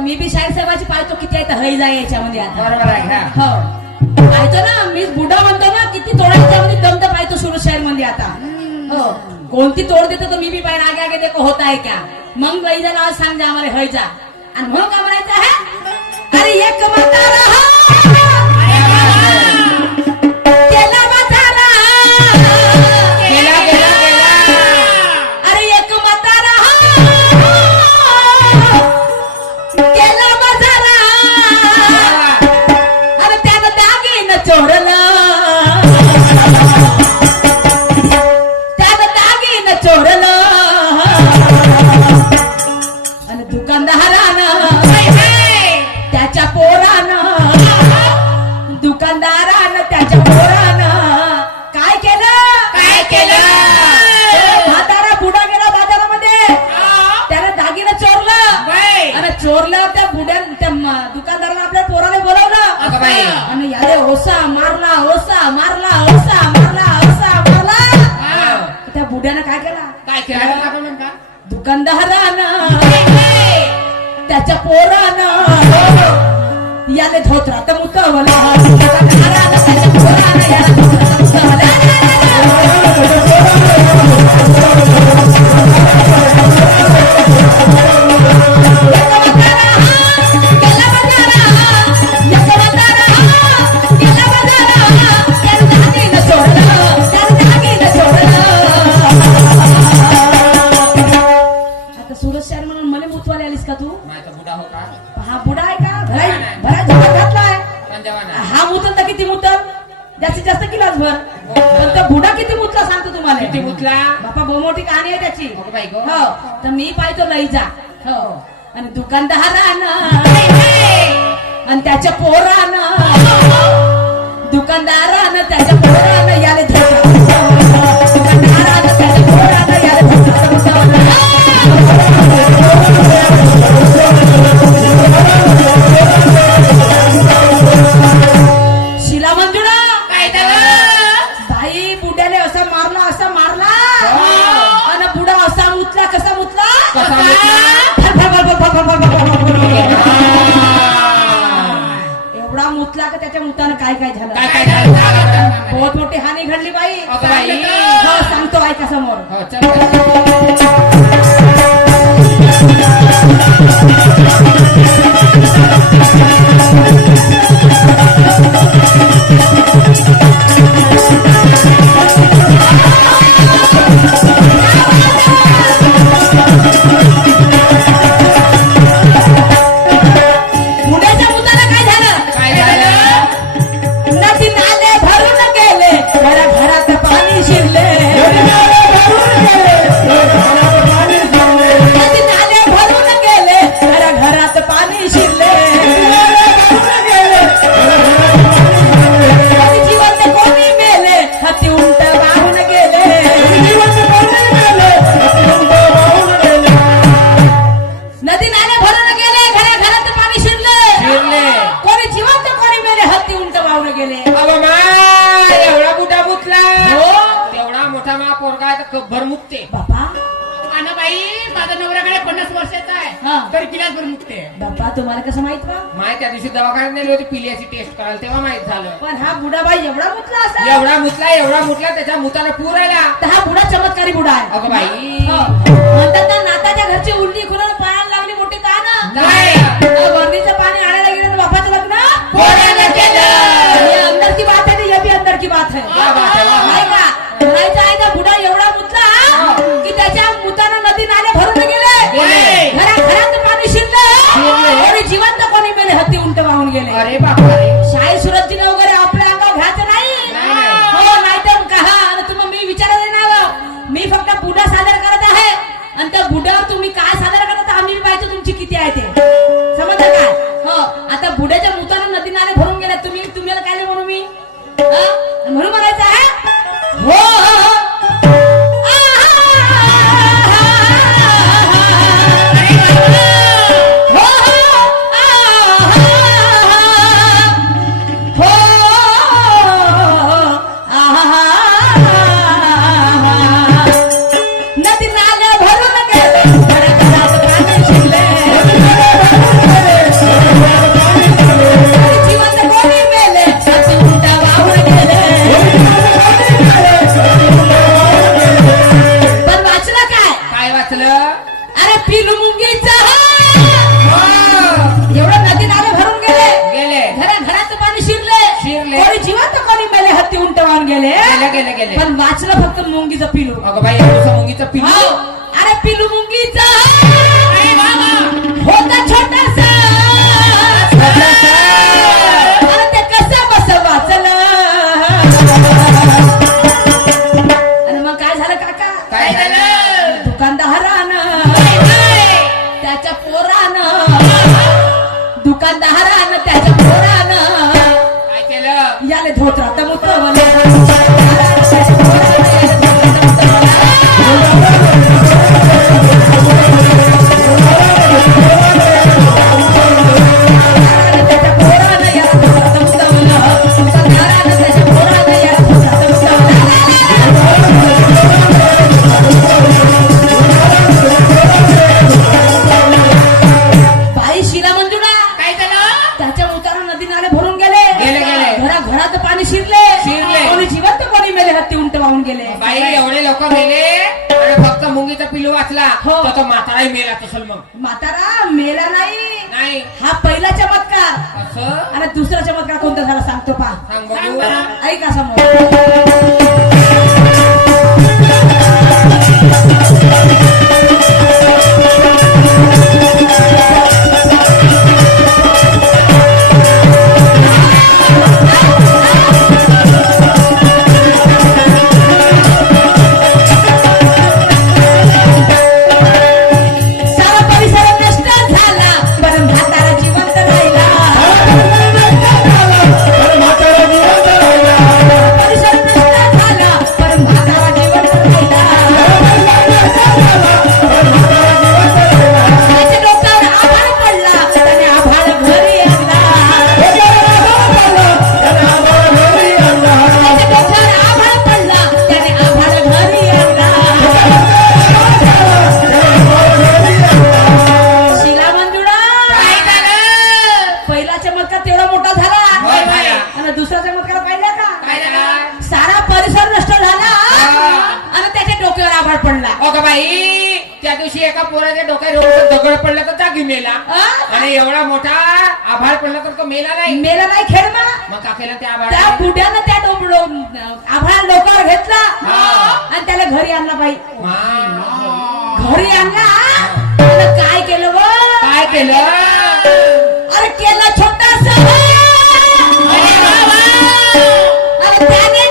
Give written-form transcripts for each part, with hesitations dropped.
मी बी शाहीर साहेबाची पाहतो किती आहे तर हई जाय याच्यामध्ये आता बरोबर आहे हो पाहतो ना मी बुडा म्हणतो ना किती तोडायच्यामध्ये दम तर पाहतो सुरू शाहीर मध्ये आता हो कोणती तोड देतो तर मी बी पाहिजे आगे आगे देखो होता है क्या मग लई जायला आज सांग जा आम्हाला हई जा आणि म्हणून का म्हणायचं आहे अरे एक म्हातारा केला म्हातारा गेला गेला गेला अरे एक म्हातारा केला म्हातारा अरे त्यानं दागिन चोरलं त्यानं दागिन चोरलं आणि दुकानदारानं त्याच्या पोरानं दुकानदारानं त्याच्या पोरानं काय केलं म्हातारा बुडा गेला बाजारामध्ये त्याला दागिनं चोरलं आणि चोरलं त्या बुड्या त्या दुकानदारानं आपल्या पोराने बोलावलं आणि यारे ओसा मारला ओसा मारला ओसा मारला ओसा मारला त्या बुड्यानं काय केला दुकानदारानं त्याच्या पोरानं याने धोत्रा तर मुतवला दुकानदारानं त्याच्या पोरानं याला धोत्रा आता सुरज शहर म्हणून मला मुतवाले आलीस का तू हा बुडा आहे का भराय झोपा घातलाय हा मुतल तर किती मुतल जास्तीत जास्त किलाच भर पण तो बुडा किती मुतला सांगतो तुम्हाला किती मुतला बापा बहु मोठी कहाणी आहे त्याची हो हो तर मी पाहतो लई जा हो आणि दुकानदारानं आणि त्याच्या पोरानं दुकानदारानं त्याच्या पोरानं याले दुकानदारानं त्याच्या पोरानं याले शिला मंजुळा बाई बुड्याने असा मारला आणि बुडा असा मुतला कसा मुतला एवढा मुतला का त्याच्या मुतानं काय काय झालं बहुत मोठी हानी घडली बाई हो सांगतो ऐका समोर बुड्याच्या मुतानं काय झालं नदी नाले भरून गेले घरात पाणी शिरले नदी नाले भरून गेले घरात पाणी शिरले जिवंत कोणी मेले हाती उंट वाहून गेले नदी नाले भरून गेले घरात पाणी शिरले कोणी जिवंत कोणी मेले हाती उंट वाहून गेले एवढा बुडा मुतला हो तेवढा मोठा मा पोरगा भर मुतते बापा बाई माझं नवऱ्याकडे 50 वर्षाचा हा. आहे तरी पिल्याच बरं मुक्ते. बाप्पा तुम्हाला कसं माहित बा माहिती त्या दिवशी दवाखान्यात नेली होती पिल्याची टेस्ट करायला तेव्हा माहित झालं. पण हा बुडाबाई एवढा मुतला असा एवढा मुतला त्याच्या मुताला पूर आला. तर हा बुडा चमत्कारी बुडा आहे. अगं बाई. हो. म्हणतात ना नाताच्या घरची उलटी खुराला पायाला लागली मोठी का ना नाही. वर्णीचं पाणी आणायला गेलं तर बापाचं लग्न पोरानं केलं. ये अंदर की बात है ना, ये भी अंदर की बात है. क्या बात है, वाह. नाही का? म्हणायचं आहे का बुडा एवढा मुतला की त्याच्या मुतानं नदी नाले भरून गेले. गेले. घरात पाणी शिरलं शिरलं. आणि जिवंत कोणी मेले हत्ती उंट वाहून गेले. अरे बापा रे. शाही सुरतजीने वगैरे आपल्या अंगावर घ्यायचं नाही. नाही. हो नाहीतर कहा आणि तुम्ही मी विचारत नाही. मी फक्त बुडा सादर करत आहे आणि त्या बुड्यावर तुम्ही काय सादर करत आम्ही बी पाहिजे तुमची किती आहे ते समजलं काय. हो आता बुड्याच्या मुतानं नदी नाले भरून गेले. तुम्हाला काय म्हणू मी म्हणून म्हणायचं आहे हो नदी नाले भरून गेले घरात पाणी शिरले जिवंत कोणी मेले हत्ती उंट वाहून गेले. पण वाचलं काय काय वाचलं. अरे पिलू मुंगीचा हो. एवढं नदी नाले भरून गेले गेले घरात पाणी शिरले शिरले. कोणी जिवंत कोणी मेले हत्ती उंट वाहून गेले. गेले. पण वाचलं फक्त मुंगीचं पिलू. अगं बाई एवढं मुंगीचं पिल्लू. हो. अरे पिलू मुंगीचा होता छोटासा अरे ते कसं बस वाचलं. आणि मग काय झालं काका काय झालं. दुकानदारानं त्याच्या पोरानं काय केलं. याले धोत्रा तमुत्र बाई शिला मंजुळा काय झालं. त्याच्या उतारा नदी नाले भरून गेले गेले. घरात पाणी शिरले शिरले. कोणी जिवंत कोणी मेले हत्ती उंट वाहून गेले. बाई एवढे लोक मेले आणि फक्त मुंगीचा पिल्लू वाचला. हो. तर तो म्हाताराही मेला तसल मग. म्हातारा मेला नाही नाही हा पहिला चमत्कार. असं आणि दुसरा चमत्कार कोणता झाला सांगतो पा सांग बघू. ऐका समोर सारा परिसर नष्ट झाला पण म्हातारा जिवंत राहिला. परिसर नष्ट झाला पण म्हातारा जिवंत राहिला. त्याच्या डोक्यावर आभाळ पडला त्याने आभाळ घरी आणला. त्याच्या डोक्यावर आभाळ पडला त्याने आभाळ घरी आणला. शिला मंजुळा काय झालं. पहिला चमत्कार तेवढा मोठा झाला होय, झाला. आणि दुसरा चमत्कार पाहिला का काय झालं. सारा परिसर नष्ट झाला आणि त्याच्या डोक्यावर आभाळ पडला. अगं बाई त्या दिवशी एका पोराच्या डोक्यात दगड पडला तर जागी मेला. आ? आणि एवढा मोठा आभाळ पडला तर तो मेला नाही. मेला नाही खेळमा मग का केला त्या त्या आभाळ. बुड्यानं त्या आभाळ डोक्यावर घेतला हा. आणि त्याला घरी आणला बाई. हा. घरी आणला आणि काय केलं व काय केलं. अरे केला छोटासा अरे बाबा. अरे त्याने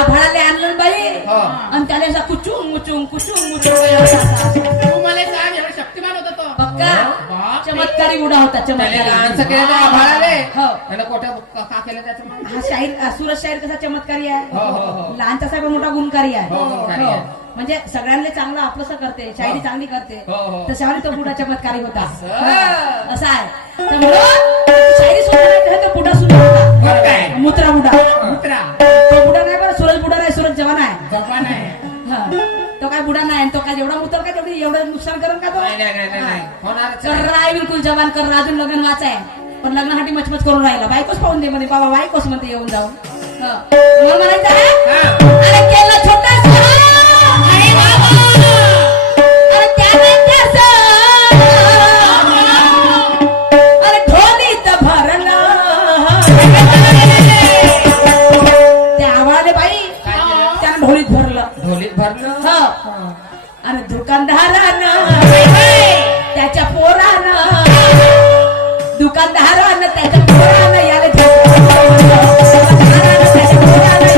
आभाळाला आणलं बाई हो. आणि त्याला असा कुचून मुचून असा. तू मला सांग एवढा शक्तिमान होता तो. पक्का बाप. चमत्कारी बुडा होता त्याने चमत्कारी. लहानसं केलं तर आभाळाले. हो. त्यानं कोठ्या का केलं त्याचं मग? हा शाहीर सुरत शाहीर कसा चमत्कारी हो, आहे हो, हो. लहानचा साहेब मोठा गुणकारी आहे. हो, गुणकारी हो. आहे. म्हणजे सगळ्यांना चांगलं आपलंसं करते शायरी हो. चांगली करते हो, हो. तर शायरी तो बुडा चमत्कारी होता. असं. हा, असं आहे तर म्हणून शायरी सुद्धा नाही तर बुडा सुद्धा बरं होता काय. मुत्रा बुडा मित्रा तो बुडा नाही बरं सूरज बुडा नाही सूरज जवान आहे. जपान आहे. हा. बुडा नाही तो काय एवढा मुतर का तेवढी एवढं नुकसान करून का तो नाही नाही नाही नाही होणारच कर नाही. राय बिलकुल जवान कर अजून लग्न वाचाय पण लग्नासाठी मचमच करून राहिला बायकोच पाहून दे म्हणे बाबा बायकोच म्हणते येऊन जाऊन मग म्हणायचं आहे हा. अरे केलं छोटासा अरे बाबा अरे त्याने त्याचं अरे ढोलीत भरलं त्या आवाले बाई काय केलं? त्यानं ढोलीत भरलं ढोलीत भरलं हो आणि दुकानदारानं त्याच्या पोरानं दुकानदारानं त्याच्या पोरानं याला दुकानदारानं त्याच्या पोरानं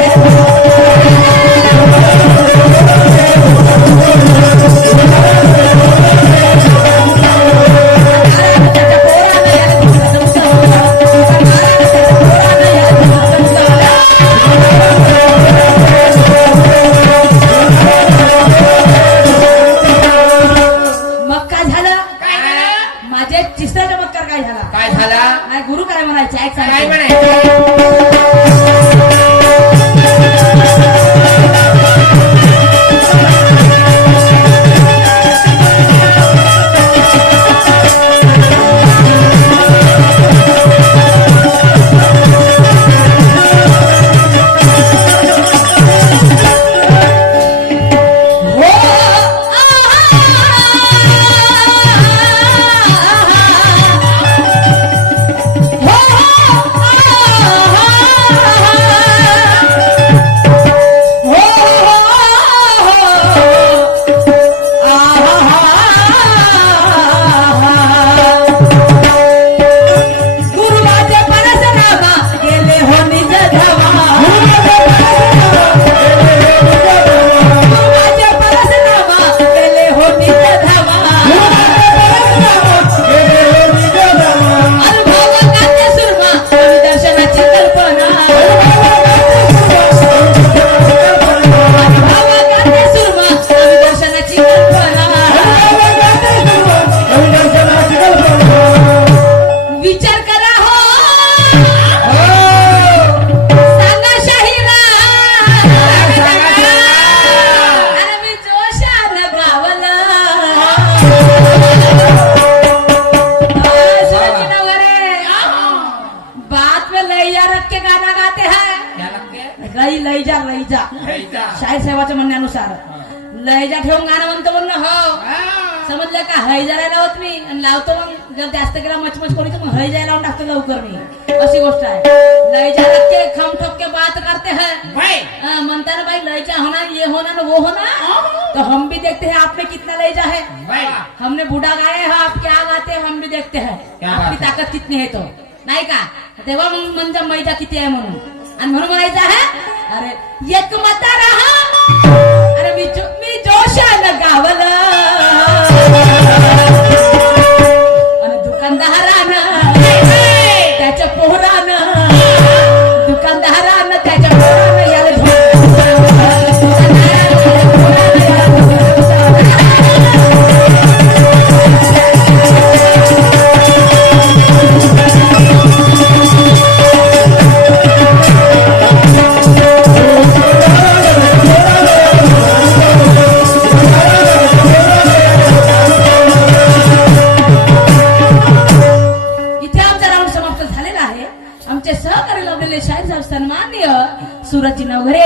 मग काय झालं काय झालं? माझे तिसरा चमत्कार काय झाला काय झाला नाही गुरु काय म्हणायचे ऐक काय सांग म्हणायचं गुरुवाचे परशुरामा गेले हो निज धावा गुरुवाचे परशुरामा गेले हो निज धावा अनुभव कांते सुरमा कवी दर्शनाची कल्पना अनुभव कांते सुरमा कवी दर्शनाची कल्पना विचार करा हो सांगा शाहिरा अरे मी जोशानं गावलं सुरजी नवरे बात में लैया रख के गाना गाते हैं क्या लागते लई लैजा लैजा लैजा. शाहीर साहेबाच्या म्हणण्यानुसार लैजा ठेवून गाणं म्हणतो म्हणणं हो समजलं का हैजाला लावत मी आणि लावतो मग जर जास्त केला मचमच कोणी तर मग हैजा लावून टाकतो लवकर मी अशी गोष्ट आहे लैजा रख के खम ठोक के बात करते हैं भाई म्हणता ना भाई लैजा होना ये होना ना वो होना तो हम भी देखते हैं आप में कितना लैजा है भाई हमने बूढ़ा गाए हैं आप क्या गाते हैं हम भी देखते हैं क्या आपली बात है. ताकद कितनी आहे तो नाही का तेव्हा मग म्हणजे मैदा किती आहे म्हणून आणि म्हणून म्हणायचं आहे अरे एक मता रहा अरे मी जोशानं गावलं आणि दुकानदारानं त्याच्या पोहरानं दुकानदारानं त्याच्या पोहरानं याला इथे आमचा राऊंड समाप्त झालेला आहे आमचे सहकारी लावलेले शाहीर साहेब सन्माननीय सुरजी नवघरे